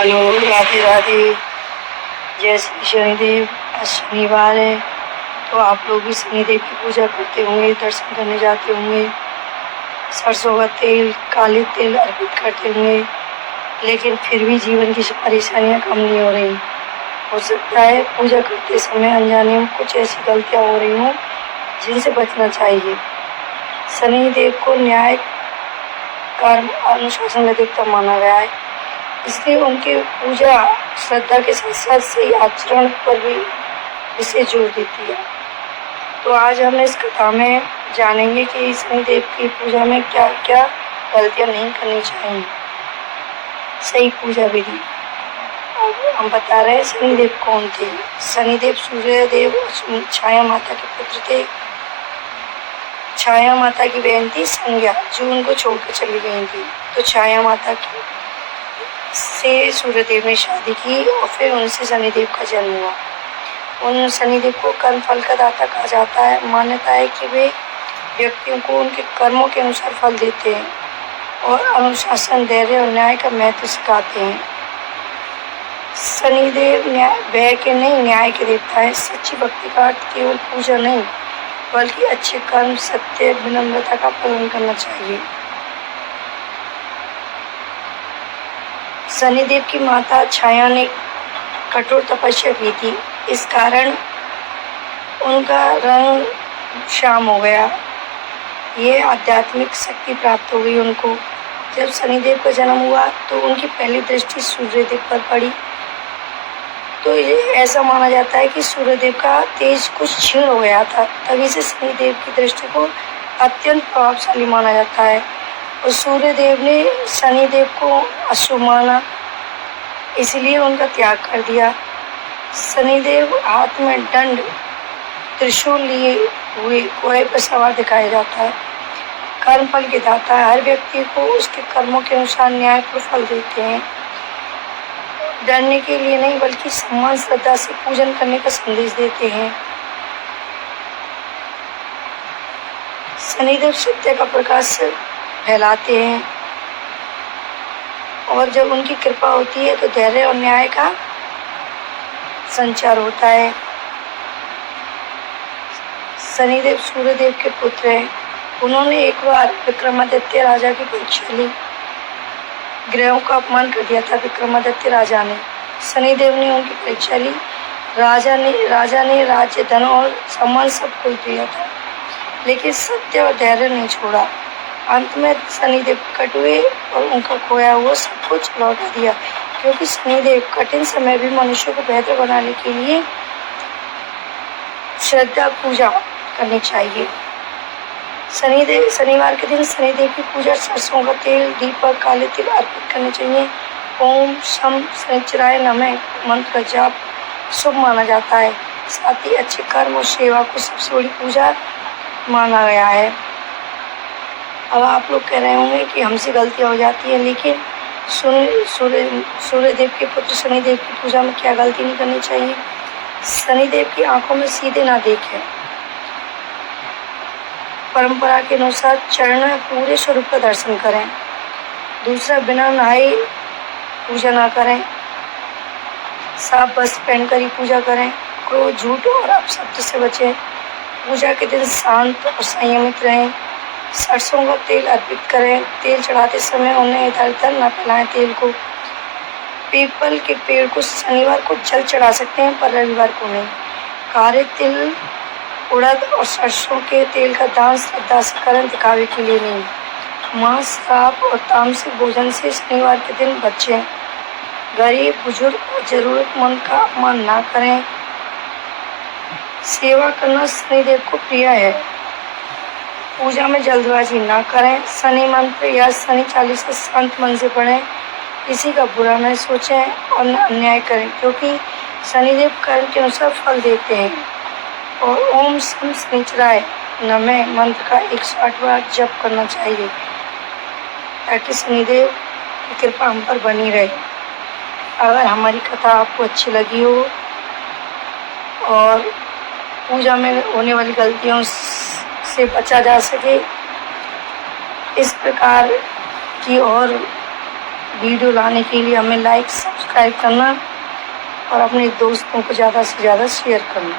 Hello, Radhe Radhe. जय श्री शनिदेव। आज शनिवार है तो आप लोग भी शनिदेव की पूजा करते होंगे, दर्शन करने जाते होंगे, सरसों का तेल, काले तिल अर्पित करते होंगे, लेकिन फिर भी जीवन की परेशानियां कम नहीं हो रही। हो सकता है पूजा करते समय अनजाने में कुछ ऐसी गलतियां हो रही हों जिनसे बचना चाहिए। शनिदेव को न्याय, कर्म, अनुशासन का देवता माना गया है, इसलिए उनकी पूजा श्रद्धा के साथ साथ सही आचरण पर भी विशेष जोर देती है। तो आज हम इस कथा में जानेंगे कि शनिदेव की पूजा में क्या क्या गलतियां नहीं करनी चाहिए। सही पूजा विधि। अब हम बता रहे हैं शनिदेव कौन थे। शनिदेव सूर्यदेव छाया माता के पुत्र थे। छाया माता की बहन थी संज्ञा, जो उनको छोड़कर चली गई थी। तो छाया माता की से सूर्यदेव ने शादी की और फिर उनसे शनिदेव का जन्म हुआ। उन शनिदेव को कर्म फल का दाता कहा जाता है। मान्यता है कि वे व्यक्तियों को उनके कर्मों के अनुसार फल देते हैं और अनुशासन, धैर्य और न्याय का महत्व सिखाते हैं। शनिदेव भय के नहीं, न्याय के देवता है। सच्ची भक्ति का अर्थ केवल पूजा नहीं, बल्कि अच्छे कर्म, सत्य, विनम्रता का पालन करना चाहिए। शनिदेव की माता छाया ने कठोर तपस्या की थी, इस कारण उनका रंग श्याम हो गया। ये आध्यात्मिक शक्ति प्राप्त हो गई उनको। जब शनिदेव का जन्म हुआ तो उनकी पहली दृष्टि सूर्यदेव पर पड़ी। तो ये ऐसा माना जाता है कि सूर्यदेव का तेज कुछ क्षीण हो गया था, तभी से शनिदेव की दृष्टि को अत्यंत प्रभावशाली माना जाता है। और सूर्यदेव ने शनिदेव को अशुभ माना, इसलिए उनका त्याग कर दिया। शनिदेव हाथ में दंड, त्रिशूल लिए हुए घोड़े पर सवार दिखाया जाता है। कर्म फल के दाता है। हर व्यक्ति को उसके कर्मों के अनुसार न्यायपूर्ण फल देते हैं। डरने के लिए नहीं, बल्कि सम्मान, श्रद्धा से पूजन करने का संदेश देते हैं। शनिदेव सत्य का प्रकाश फैलाते हैं और जब उनकी कृपा होती है तो धैर्य और न्याय का संचार होता है। शनिदेव सूर्यदेव के पुत्र हैं। उन्होंने एक बार विक्रमादित्य राजा की परीक्षा ली। ग्रहों का अपमान कर दिया था विक्रमादित्य राजा ने। शनिदेव ने उनकी परीक्षा ली। राजा ने राज्य, धन और सम्मान सब कुछ दिया था, लेकिन सत्य और धैर्य नहीं छोड़ा। अंत में शनिदेव प्रकट हुए और उनका खोया हुआ सब कुछ लौटा दिया, क्योंकि शनिदेव कठिन समय भी मनुष्य को बेहतर बनाने के लिए श्रद्धा पूजा करनी चाहिए। शनिवार के दिन शनिदेव की पूजा सरसों का तेल, दीपक, काले तिल अर्पित करने चाहिए। ओम शम शनिचराय नमः मंत्र का जाप शुभ माना जाता है। साथ ही अच्छे कर्म और सेवा को सबसे बड़ी पूजा माना गया है। अब आप लोग कह रहे होंगे कि हमसे गलतियां हो जाती है, लेकिन सूर्यदेव के पुत्र शनिदेव की पूजा में क्या गलती नहीं करनी चाहिए। शनिदेव की आंखों में सीधे ना देखें। परंपरा के अनुसार चरण में पूरे स्वरूप का दर्शन करें। दूसरा, बिना नहाए पूजा ना करें। साफ वस्त्र पहनकर ही पूजा करें। क्रोध, झूठ और अपशब्द से बचें। पूजा के दिन शांत और संयमित रहें। सरसों का तेल अर्पित करें। तेल चढ़ाते समय उन्हें इधर उधर न फैलाएं तेल को। पीपल के पेड़ को शनिवार को जल चढ़ा सकते हैं, पर रविवार को नहीं। काले तिल, उड़द और सरसों के तेल का दान श्रद्धा से करें, दिखावे के लिए नहीं। मांस, शराब और तामसिक भोजन से शनिवार के दिन बचें। गरीब, बुजुर्ग और जरूरतमंद का अपमान ना करें। सेवा करना शनिदेव को प्रिय है। पूजा में जल्दबाजी ना करें। शनि मंत्र या शनि चालीसा शांत मन से पढ़ें। किसी का बुरा न सोचें और न अन्याय करें, क्योंकि शनिदेव कर्म के अनुसार फल देते हैं। और ओम शम शनिचराय नमः मंत्र का 108 बार जप करना चाहिए, ताकि शनिदेव की कृपा हम पर बनी रहे। अगर हमारी कथा आपको अच्छी लगी हो और पूजा में होने वाली गलतियों से बचा जा सके, इस प्रकार की और वीडियो लाने के लिए हमें लाइक सब्सक्राइब करना और अपने दोस्तों को ज़्यादा से ज़्यादा शेयर करना।